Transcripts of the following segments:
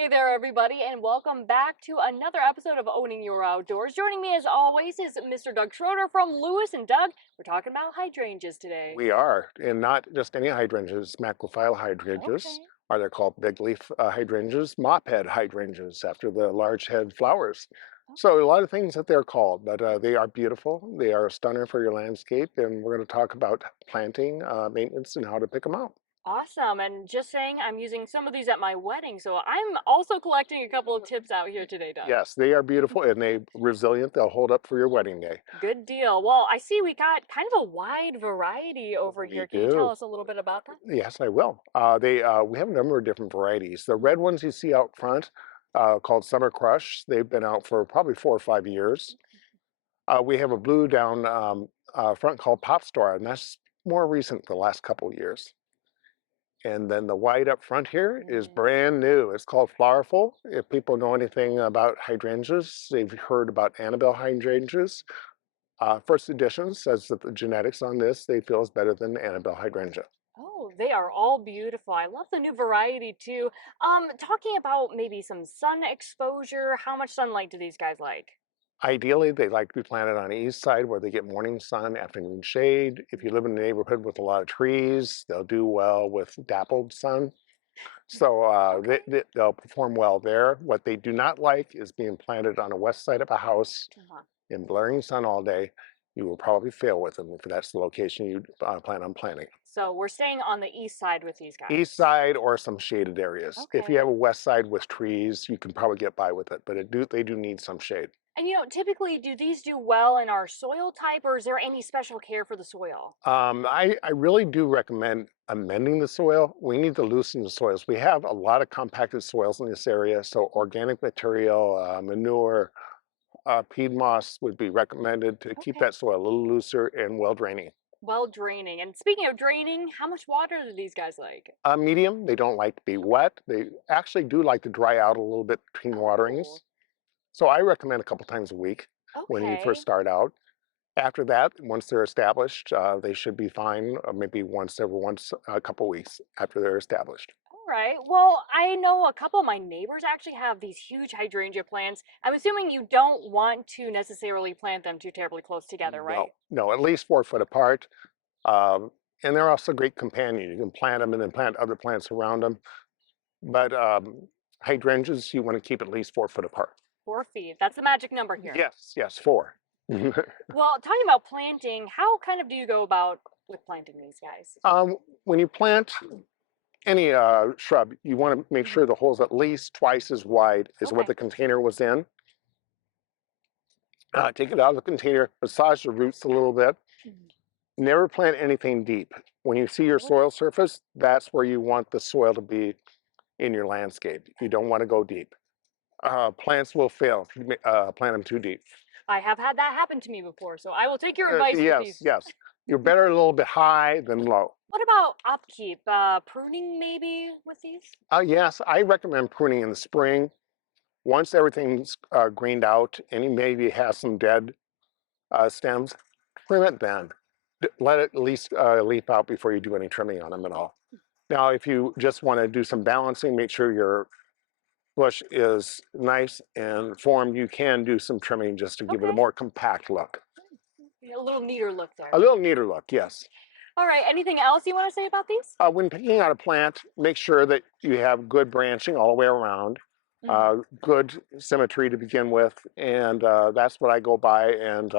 Hey there, everybody, and welcome back to another episode of Owning Your Outdoors. Joining me, as always, is Mr. Doug Schroeder from Lewis and Doug. We're talking about hydrangeas today. We are, and not just any hydrangeas, macrophyll hydrangeas, Okay. or they're called big leaf hydrangeas, mop head hydrangeas after the large head flowers. So a lot of things that they're called, but they are beautiful. They are a stunner for your landscape, and we're going to talk about planting, maintenance, and how to pick them out. Awesome. And just saying, I'm using some of these at my wedding, so I'm also collecting a couple of tips out here today, Doug. Yes, they are beautiful and they resilient. They'll hold up for your wedding day. Good deal. Well, I see we got kind of a wide variety over We here. Can you tell do. us a little bit about that? Yes, I will. We have a number of different varieties. The red ones you see out front, called Summer Crush. They've been out for probably 4 or 5 years. We have a blue down front called Pop Star, and that's more recent, the last couple of years. And then the white up front here is Mm, brand new. It's called Flowerful. If people know anything about hydrangeas, they've heard about Annabelle hydrangeas. First edition says that the genetics on this they feel is better than Annabelle hydrangea. Oh, they are all beautiful. I love the new variety too. Talking about maybe some sun exposure, how much sunlight do these guys like? Ideally, they like to be planted on the east side where they get morning sun, afternoon shade. If you live in a neighborhood with a lot of trees, they'll do well with dappled sun. So Okay. they'll perform well there. What they do not like is being planted on the west side of a house Uh-huh. in blaring sun all day. You will probably fail with them if that's the location you plan on planting. So we're staying on the east side with these East guys. side or some shaded areas. If you Okay. have a west side with trees, you can probably get by with it, but they do need some shade. And typically do these do well in our soil type, or is there any special care for the soil? I really do recommend amending the soil. We need to loosen the soils. We have a lot of compacted soils in this area, so organic material, manure, peat moss would be recommended to keep Okay. that soil a little looser and well draining. Well draining. And speaking of draining, how much water do these guys like? Medium, they don't like to be wet. They actually do like to dry out a little bit between Oh, waterings. So I recommend a couple times a week when you first okay. start out. After that, once they're established, they should be fine, maybe once a couple weeks after they're established. All right. Well, I know a couple of my neighbors actually have these huge hydrangea plants. I'm assuming you don't want to necessarily plant them too terribly close together, No, right? no, at least 4 foot apart. Um, and they're also a great companion. You can plant them and then plant other plants around them. But hydrangeas, you want to keep at least 4 foot apart. 4 feet. That's the magic number here. Yes, yes, four. Well, talking about planting, how kind of do you go about with planting these guys? When you plant any shrub, you want to make Mhm. sure the hole's at least twice as wide as what Okay. the container was in. Take it out of the container, massage the roots a little bit. Mhm. Never plant anything deep. When you see your Okay. soil surface, that's where you want the soil to be in your landscape. You don't want to go deep. Plants will fail if you plant them too deep. I have had that happen to me before, so I will take your advice with Yes, these. yes. You're better a little bit high than low. What about upkeep? Pruning maybe with these? Yes, I recommend pruning in the spring. Once everything's greened out and you maybe have some dead stems, trim it then. Let it at least leaf out before you do any trimming on them at all. Now, if you just want to do some balancing, make sure your bush is nice and formed, you can do some trimming just to give it a Okay. more compact look. A little neater look A there. little neater look, yes. All right. Anything else you want to say about these? When picking out a plant, make sure that you have good branching all the way around, Hmm. good symmetry to begin with, and that's what I go by, and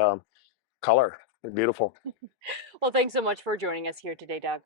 color. They're beautiful. Well, thanks so much for joining us here today, Doug.